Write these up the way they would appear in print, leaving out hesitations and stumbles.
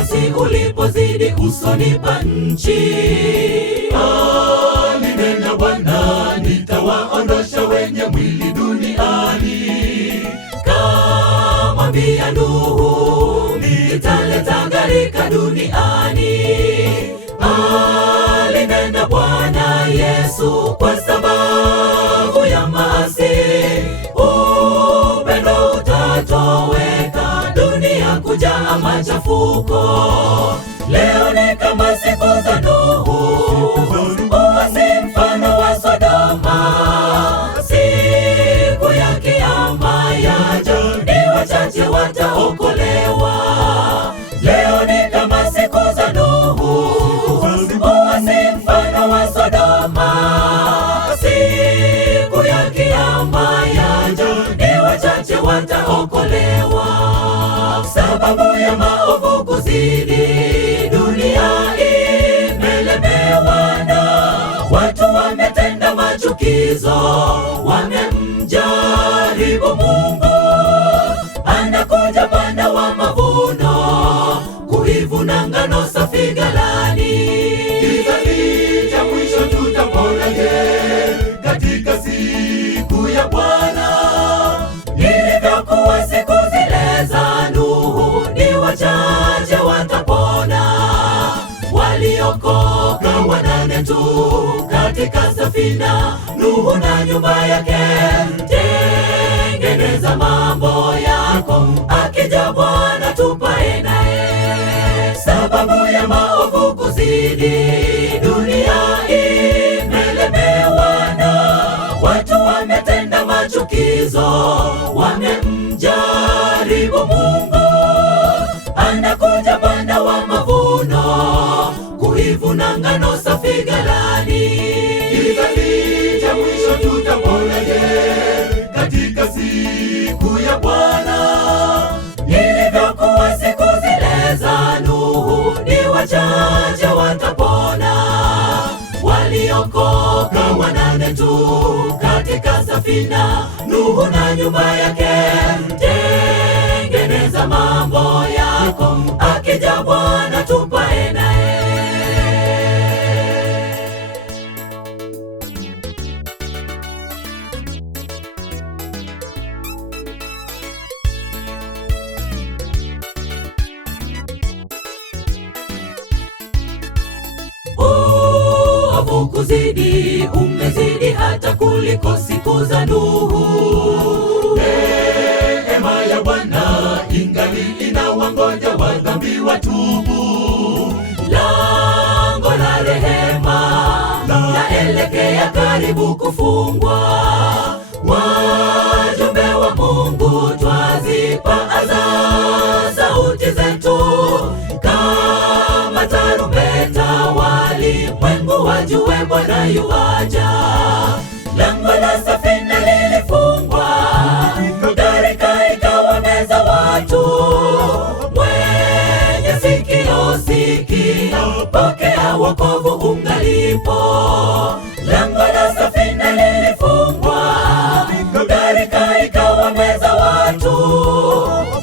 uasi ulipozidi usoni pa nchi. Alinena Bwana, nitawaondosha wenye mwili duniani. Kamwambia Nuhu, nitaleta gharika duniani. Alinena Bwana Yesu, kwa sababu ya maasi upendo utatoweka, dunia kujaa machafuko. Leo ni kama siku za Nuhu, uasi mfano wa Sodoma. Siku ya kiyama yaja, ni wachache wataokolewa. Leo ni kama siku za Nuhu, uasi mfano wa Sodoma. Siku ya kiyama yaja, ni wachache wataokolewa. Sababu ya maovu kuzidi, dunia imelemewa na watu wametenda machukizo, wamemjaribu Mungu. Anakuja Bwana wa mavuno, kuivuna ngano safi ghalani. Kizazi cha mwisho tutaponaje katika siku ya Bwana? Ilivyokuwa siku zile za Nuhu, ni wachache watapona. Waliokoka 8 tu katika safina, Nuhu na nyumba yake. Tengeneza mambo yako, akija Bwana tupae naye. Sababu ya maovu kuzidi, dunia imelemewa na watu wametenda machukizo, wamemjaribu Mungu. Anakuja Bwana wa mavuno, kuivuna ngano safi ghalani. Kizazi cha mwisho tutaponaje katika siku ya Bwana? Ilivyokuwa siku zile za Nuhu, ni wachache watapona. Waliokoka 8 tu katika safina, Nuhu na nyumba yake. Tengeneza mambo yako, akija Bwana tupae naye. Uovu kuzidi, umezidi hata kuliko siku za Nuhu. Neema ya Bwana ingali inawangoja wadhambi watubu. Lango la rehema laelekea karibu kufungwa. Wajumbe wa Mungu twazipaza sauti zetu kama tarumbeta, walimwengu wajue Bwana yuaja. Lango la safina lilifungwa, gharika ikawameza watu. Mwenye sikio sikia, pokea wokovu ungalipo. Lango la safina lilifungwa, gharika ikawameza watu.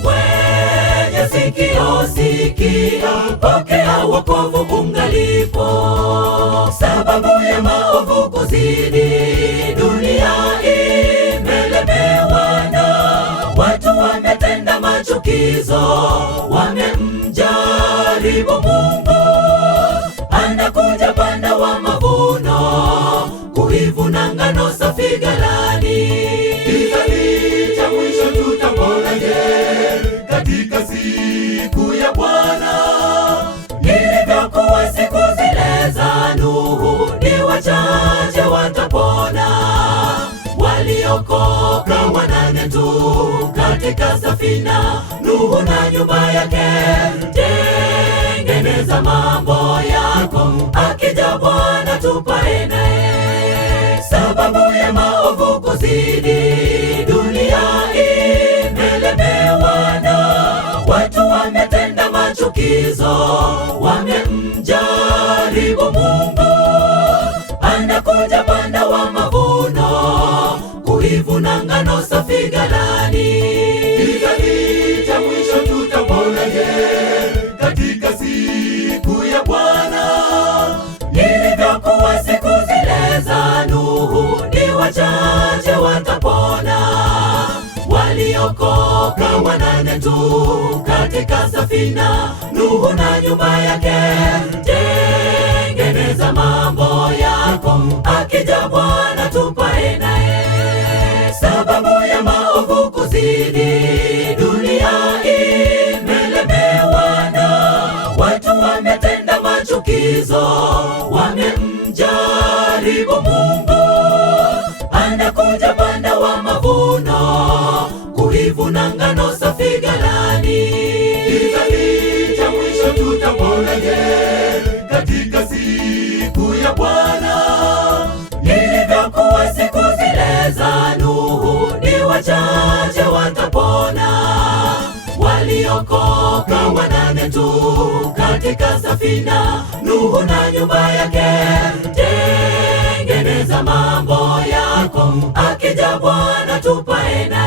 Mwenye sikio sikia, pokea wokovu ungalipo. Sababu ya maovu kuzidi, dunia imelemewa na watu wametenda machukizo, wamemjaribu Mungu. Anakuja Bwana wa mavuno, kuivuna ngano safi ghalani. Kizazi cha mwisho tutaponaje katika siku ya Bwana? Ilivyokuwa siku zile za Nuhu, ni wachache watapona. Waliokoka 8 tu katika safina, Nuhu na nyumba yake. Tengeneza mambo yako, akija Bwana tupae naye. Sababu ya maovu kuzidi, dunia imelemewa na watu wametenda machukizo, wamemjaribu Mungu. Anakuja Bwana wa mavuno, kuivuna ngano safi ghalani. Kizazi cha mwisho tutaponaje katika waliokoka 8 tu katika safina, Nuhu na nyumba yake. Tengeneza mambo yako, akija Bwana tupae naye. Sababu ya maovu kuzidi, dunia imelemewa na watu wametenda machukizo, wamemjaribu Mungu. Anakuja Bwana wa mavuno, kuivuna ngano safi ghalani. Kizazi cha mwisho tutaponaje katika siku ya Bwana? Ilivyokuwa siku zile za Nuhu, ni wachache watapona. Waliokoka 8 tu katika safina, Nuhu na nyumba yake. Tengeneza mambo yako, akija Bwana tupae naye.